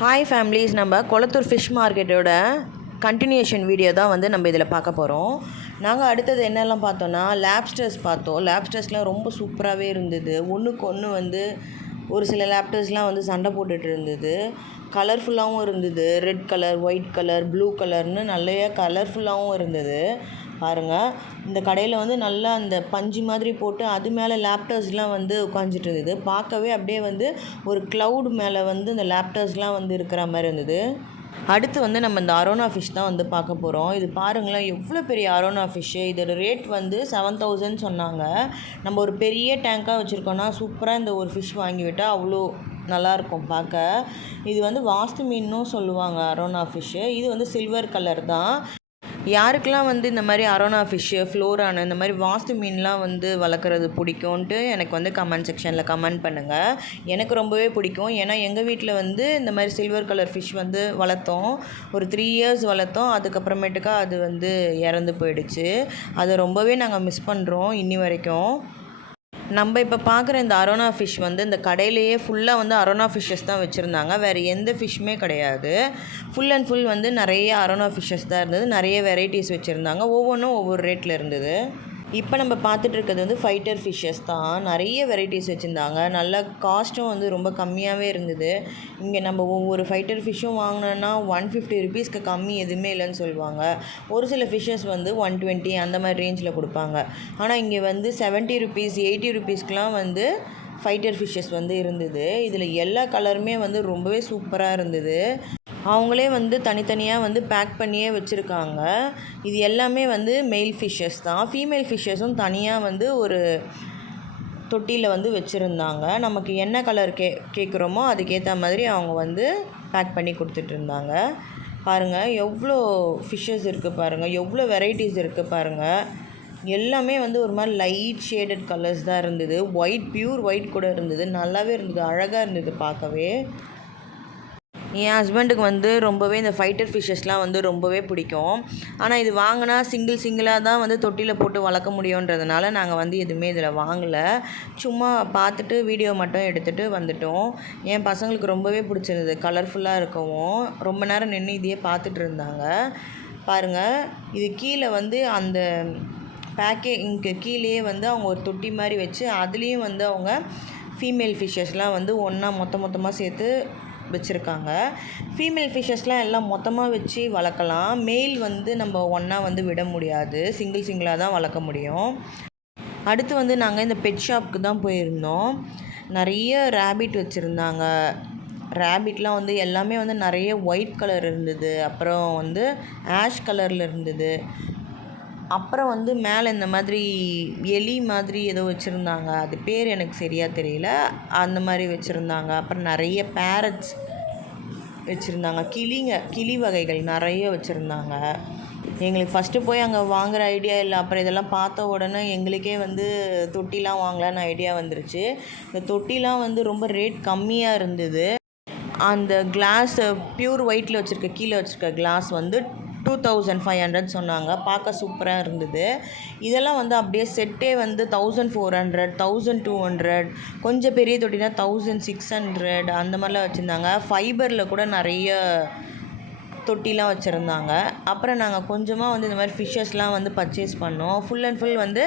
Hi families, நம்ம Kolathur fish மார்க்கெட்டோட continuation video தான் வந்து நம்ம இதில் பார்க்க போகிறோம். நாங்கள் அடுத்தது என்னெல்லாம் பார்த்தோன்னா லேப்ஸ்டர்ஸ் பார்த்தோம். லேப்ஸ்டர்ஸ்லாம் ரொம்ப சூப்பராகவே இருந்தது. ஒன்றுக்கு ஒன்று வந்து ஒரு சில லேப்டர்ஸ்லாம் வந்து சண்டை போட்டுட்டு இருந்தது. கலர்ஃபுல்லாகவும் இருந்தது. Red colour, white colour, blue கலர்னு நிறைய கலர்ஃபுல்லாகவும் இருந்தது. பாருங்கள், இந்த கடையில் வந்து நல்லா அந்த பஞ்சு மாதிரி போட்டு அது மேலே லேப்டர்ஸ்லாம் வந்து உட்காந்துட்டு இருந்தது. பார்க்கவே அப்படியே வந்து ஒரு க்ளவுட் மேலே வந்து இந்த லேப்டர்ஸ்லாம் வந்து இருக்கிற மாதிரி இருந்தது. அடுத்து வந்து நம்ம இந்த அரோனா ஃபிஷ் தான் வந்து பார்க்க போகிறோம். இது பாருங்களேன், எவ்வளோ பெரிய அரோனா ஃபிஷ்ஷு. இதோட ரேட் வந்து 7,000 சொன்னாங்க. நம்ம ஒரு பெரிய டேங்காக வச்சுருக்கோன்னா சூப்பராக இந்த ஒரு ஃபிஷ் வாங்கி விட்டால் அவ்வளோ நல்லாயிருக்கும் பார்க்க. இது வந்து வாஸ்து மீனும் சொல்லுவாங்க அரோனா ஃபிஷ்ஷு. இது வந்து சில்வர் கலர் தான். யாருக்கெல்லாம் வந்து இந்த மாதிரி அரோனா ஃபிஷ்ஷு, ஃப்ளோரானு இந்த மாதிரி வாஸ்து மீன்லாம் வந்து வளர்க்குறது பிடிக்கும்ன்ட்டு எனக்கு வந்து கமெண்ட் செக்ஷனில் கமெண்ட் பண்ணுங்கள். எனக்கு ரொம்பவே பிடிக்கும். ஏன்னா எங்கள் வீட்டில் வந்து இந்த மாதிரி சில்வர் கலர் ஃபிஷ் வந்து வளர்த்தோம். ஒரு 3 இயர்ஸ் வளர்த்தோம். அதுக்கப்புறமேட்டுக்கா அது வந்து இறந்து போயிடுச்சு. அதை ரொம்பவே நாங்கள் மிஸ் பண்ணுறோம் இன்னி வரைக்கும். நம்ம இப்போ பார்க்குற இந்த அரோனா ஃபிஷ் வந்து இந்த கடையிலேயே ஃபுல்லாக வந்து அரோனா ஃபிஷ்ஷஸ் தான் வச்சுருந்தாங்க. வேறு எந்த ஃபிஷ்ஷுமே கிடையாது. ஃபுல் அண்ட் ஃபுல் வந்து நிறைய அரோனா ஃபிஷ்ஷஸ் தான் இருந்தது. நிறைய வெரைட்டிஸ் வச்சுருந்தாங்க. ஒவ்வொன்றும் ஒவ்வொரு ரேட்டில் இருந்தது. இப்போ நம்ம பார்த்துட்டு இருக்கிறது வந்து ஃபைட்டர் ஃபிஷ்ஷஸ் தான். நிறைய வெரைட்டிஸ் வச்சுருந்தாங்க. நல்ல காஸ்ட்டும் வந்து ரொம்ப கம்மியாகவே இருந்தது. இங்கே நம்ம ஒவ்வொரு ஃபைட்டர் ஃபிஷ்ஷும் வாங்கினோன்னா 150 ருபீஸ்க்கு கம்மி எதுவுமே இல்லைன்னு சொல்லுவாங்க. ஒரு சில ஃபிஷ்ஷஸ் வந்து 120 அந்த மாதிரி ரேஞ்சில் கொடுப்பாங்க. ஆனால் இங்கே வந்து 70 ருபீஸ் 80 ருபீஸ்க்கெலாம் வந்து ஃபைட்டர் ஃபிஷ்ஷஸ் வந்து இருந்தது. இதில் எல்லா கலருமே வந்து ரொம்பவே சூப்பராக இருந்தது. அவங்களே வந்து தனித்தனியாக வந்து பேக் பண்ணியே வச்சுருக்காங்க. இது எல்லாமே வந்து மெயில் ஃபிஷ்ஷஸ் தான். ஃபீமேல் ஃபிஷ்ஷஸும் தனியாக வந்து ஒரு தொட்டியில் வந்து வச்சுருந்தாங்க. நமக்கு என்ன கலர் கேட்குறோமோ அதுக்கேற்ற மாதிரி அவங்க வந்து பேக் பண்ணி கொடுத்துட்ருந்தாங்க. பாருங்கள், எவ்வளோ ஃபிஷ்ஷஸ் இருக்குது பாருங்கள், எவ்வளோ வெரைட்டிஸ் இருக்குது பாருங்கள். எல்லாமே வந்து ஒரு மாதிரி லைட் ஷேடட் கலர்ஸ் தான் இருந்தது. ஒயிட், பியூர் ஒயிட் கூட இருந்தது. நல்லாவே இருந்தது, அழகாக இருந்தது பார்க்கவே. என் ஹஸ்பண்டுக்கு வந்து ரொம்பவே இந்த ஃபைட்டர் ஃபிஷ்ஷஸ்லாம் வந்து ரொம்பவே பிடிக்கும். ஆனால் இது வாங்கினா சிங்கிளாக தான் வந்து தொட்டியில் போட்டு வளர்க்க முடியுன்றதுனால நாங்கள் வந்து எதுவுமே இதில் வாங்கலை. சும்மா பார்த்துட்டு வீடியோ மட்டும் எடுத்துகிட்டு வந்துட்டோம். என் பசங்களுக்கு ரொம்பவே பிடிச்சிருந்தது. கலர்ஃபுல்லாக இருக்கவும் ரொம்ப நேரம் நின்று இதையே பார்த்துட்டு இருந்தாங்க. பாருங்கள், இது கீழே வந்து அந்த இங்கே கீழேயே வந்து அவங்க ஒரு தொட்டி மாதிரி வச்சு அதுலேயும் வந்து அவங்க ஃபீமேல் ஃபிஷ்ஷஸ்லாம் வந்து ஒன்றா மொத்தமாக சேர்த்து வச்சுருக்காங்க. ஃபீமேல் ஃபிஷ்ஷஸ்லாம் எல்லாம் மொத்தமாக வச்சு வளர்க்கலாம். மேல் வந்து நம்ம ஒன்றா வந்து விட முடியாது. சிங்கிளாக தான் வளர்க்க முடியும். அடுத்து வந்து நாங்கள் இந்த பெட் ஷாப்புக்கு தான் போயிருந்தோம். நிறைய ரேபிட் வச்சுருந்தாங்க. ரேபிட்லாம் வந்து எல்லாமே வந்து நிறைய ஒயிட் கலர் இருந்தது. அப்புறம் வந்து ஆஷ் கலரில் இருந்தது. அப்புறம் வந்து மேலே இந்த மாதிரி எலி மாதிரி ஏதோ வச்சுருந்தாங்க. அது பேர் எனக்கு சரியாக தெரியல. அந்த மாதிரி வச்சுருந்தாங்க. அப்புறம் நிறைய பேரட்ஸ் வச்சுருந்தாங்க. கிளி வகைகள் நிறைய வச்சுருந்தாங்க. எங்களுக்கு ஃபஸ்ட்டு போய் அங்கே வாங்குகிற ஐடியா இல்லை. அப்புறம் இதெல்லாம் பார்த்த உடனே எங்களுக்கே வந்து தொட்டிலாம் வாங்கலான்னு ஐடியா வந்துருச்சு. இந்த தொட்டிலாம் வந்து ரொம்ப ரேட் கம்மியாக இருந்தது. அந்த கிளாஸ் பியூர் ஒயிட்டில் வச்சுருக்க கீழே வச்சுருக்க கிளாஸ் வந்து 2500 சொன்னாங்க. பார்க்க சூப்பராக இருந்தது. இதெல்லாம் வந்து அப்படியே செட்டே வந்து 1400, 1200, கொஞ்சம் பெரிய தொட்டினா 1600 அந்த மாதிரிலாம் வச்சுருந்தாங்க. ஃபைபரில் கூட நிறைய தொட்டிலாம் வச்சுருந்தாங்க. அப்புறம் நாங்கள் கொஞ்சமாக வந்து இந்த மாதிரி ஃபிஷ்ஷஸ்லாம் வந்து பர்ச்சேஸ் பண்ணோம். ஃபுல் அண்ட் ஃபுல் வந்து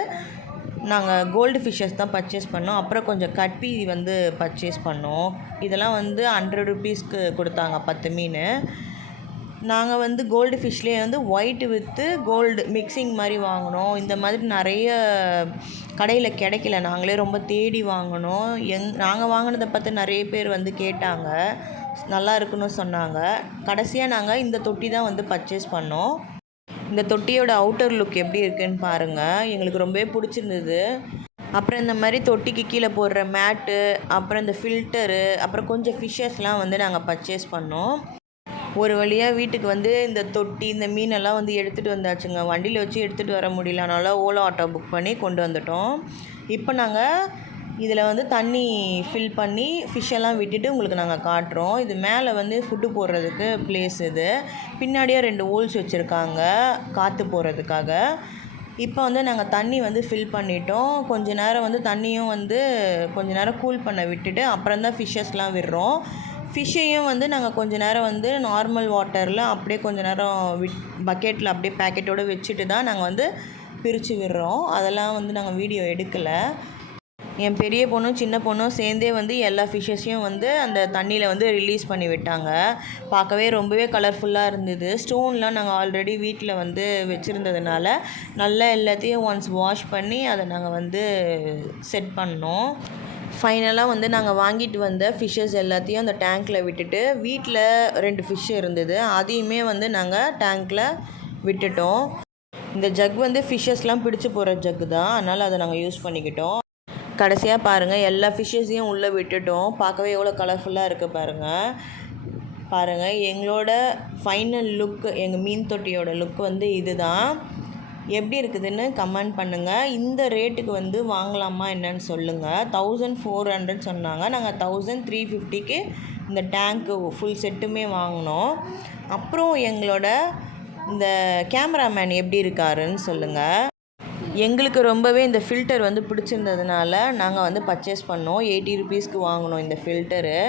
நாங்கள் கோல்டு ஃபிஷ்ஷஸ் தான் பர்ச்சேஸ் பண்ணோம். அப்புறம் கொஞ்சம் கட்பி வந்து பர்ச்சேஸ் பண்ணோம். இதெல்லாம் வந்து 100 ருபீஸ்க்கு கொடுத்தாங்க 10 மீன். நாங்கள் வந்து கோல்டு ஃபிஷ்லேயே வந்து ஒயிட் வித்து கோல்டு மிக்சிங் மாதிரி வாங்கினோம். இந்த மாதிரி நிறைய கடையில் கிடைக்கல. நாங்களே ரொம்ப தேடி வாங்கினோம். நாங்கள் வாங்கினதை பார்த்து நிறைய பேர் வந்து கேட்டாங்க, நல்லா இருக்குன்னு சொன்னாங்க. கடைசியாக நாங்கள் இந்த தொட்டி தான் வந்து பர்ச்சேஸ் பண்ணோம். இந்த தொட்டியோட அவுட்டர் லுக் எப்படி இருக்குன்னு பாருங்கள். எங்களுக்கு ரொம்பவே பிடிச்சிருந்தது. அப்புறம் இந்த மாதிரி தொட்டிக்கு கீழே போடுற மேட்டு, அப்புறம் இந்த ஃபில்டரு, அப்புறம் கொஞ்சம் ஃபிஷ்ஷஸ்லாம் வந்து நாங்கள் பர்ச்சேஸ் பண்ணோம். ஒரு வழியாக வீட்டுக்கு வந்து இந்த தொட்டி, இந்த மீனெல்லாம் வந்து எடுத்துகிட்டு வந்தாச்சுங்க. வண்டியில் வச்சு எடுத்துகிட்டு வர முடியல, அதனால் ஓலோ ஆட்டோ புக் பண்ணி கொண்டு வந்துட்டோம். இப்போ நாங்கள் இதில் வந்து தண்ணி ஃபில் பண்ணி ஃபிஷ்ஷெல்லாம் விட்டுட்டு உங்களுக்கு நாங்கள் காட்டுறோம். இது மேலே வந்து ஃபுட்டு போடுறதுக்கு பிளேஸ். இது பின்னாடியே 2 ஹோல்ஸ் வச்சுருக்காங்க காற்று போகிறதுக்காக. இப்போ வந்து நாங்கள் தண்ணி வந்து ஃபில் பண்ணிட்டோம். கொஞ்ச நேரம் வந்து தண்ணியும் வந்து கொஞ்ச நேரம் கூல் பண்ண விட்டுட்டு அப்புறம் தான் ஃபிஷ்ஷஸ்லாம் விடுறோம். ஃபிஷ்ஷையும் வந்து நாங்கள் கொஞ்ச நேரம் வந்து நார்மல் வாட்டரில் அப்படியே கொஞ்ச நேரம் பக்கெட்டில் அப்படியே பேக்கெட்டோடு வச்சுட்டு தான் நாங்கள் வந்து பிரித்து விடுறோம். அதெல்லாம் வந்து நாங்கள் வீடியோ எடுக்கலை. என் பெரிய பொண்ணும் சின்ன பொண்ணும் சேர்ந்தே வந்து எல்லா ஃபிஷ்ஷஸையும் வந்து அந்த தண்ணியில் வந்து ரிலீஸ் பண்ணி விட்டாங்க. பார்க்கவே ரொம்பவே கலர்ஃபுல்லாக இருந்தது. ஸ்டோன்லாம் நாங்கள் ஆல்ரெடி வீட்டில் வந்து வச்சுருந்ததுனால நல்லா எல்லாத்தையும் ஒன்ஸ் வாஷ் பண்ணி அதை நாங்கள் வந்து செட் பண்ணோம். ஃபைனலாக வந்து நாங்கள் வாங்கிட்டு வந்த ஃபிஷ்ஷஸ் எல்லாத்தையும் அந்த டேங்க்கில் விட்டுட்டு வீட்டில் 2 ஃபிஷ் இருந்தது, அதையுமே வந்து நாங்கள் டேங்க்கில் விட்டுட்டோம். இந்த ஜக் வந்து ஃபிஷ்ஷஸ்லாம் பிடிச்சி போகிற ஜக்கு தான், அதனால் அதை நாங்கள் யூஸ் பண்ணிக்கிட்டோம். கடைசியாக பாருங்கள், எல்லா ஃபிஷ்ஷஸையும் உள்ளே விட்டுட்டோம். பார்க்கவே எவ்வளோ கலர்ஃபுல்லாக இருக்குது பாருங்கள். எங்களோட ஃபைனல் லுக், எங்கள் மீன் தொட்டியோட லுக் வந்து இது தான். எப்படி இருக்குதுன்னு கமெண்ட் பண்ணுங்கள். இந்த ரேட்டுக்கு வந்து வாங்கலாமா என்னன்னு சொல்லுங்கள். 1400 சொன்னாங்க. நாங்கள் 1350க்கு இந்த டேங்க்கு ஃபுல் செட்டுமே வாங்கினோம். அப்புறம் எங்களோட இந்த கேமராமேன் எப்படி இருக்காருன்னு சொல்லுங்கள். எங்களுக்கு ரொம்பவே இந்த ஃபில்டர் வந்து பிடிச்சிருந்ததுனால நாங்கள் வந்து பர்ச்சேஸ் பண்ணோம். 80 ருபீஸ்க்கு வாங்கினோம் இந்த ஃபில்டரு.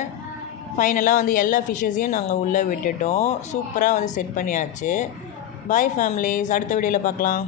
ஃபைனலாக வந்து எல்லா ஃபிஷ்ஷஸையும் நாங்கள் உள்ளே விட்டுட்டோம். சூப்பராக வந்து செட் பண்ணியாச்சு. பாய் ஃபேமிலிஸ், அடுத்த வீடியோவில் பார்க்கலாம்.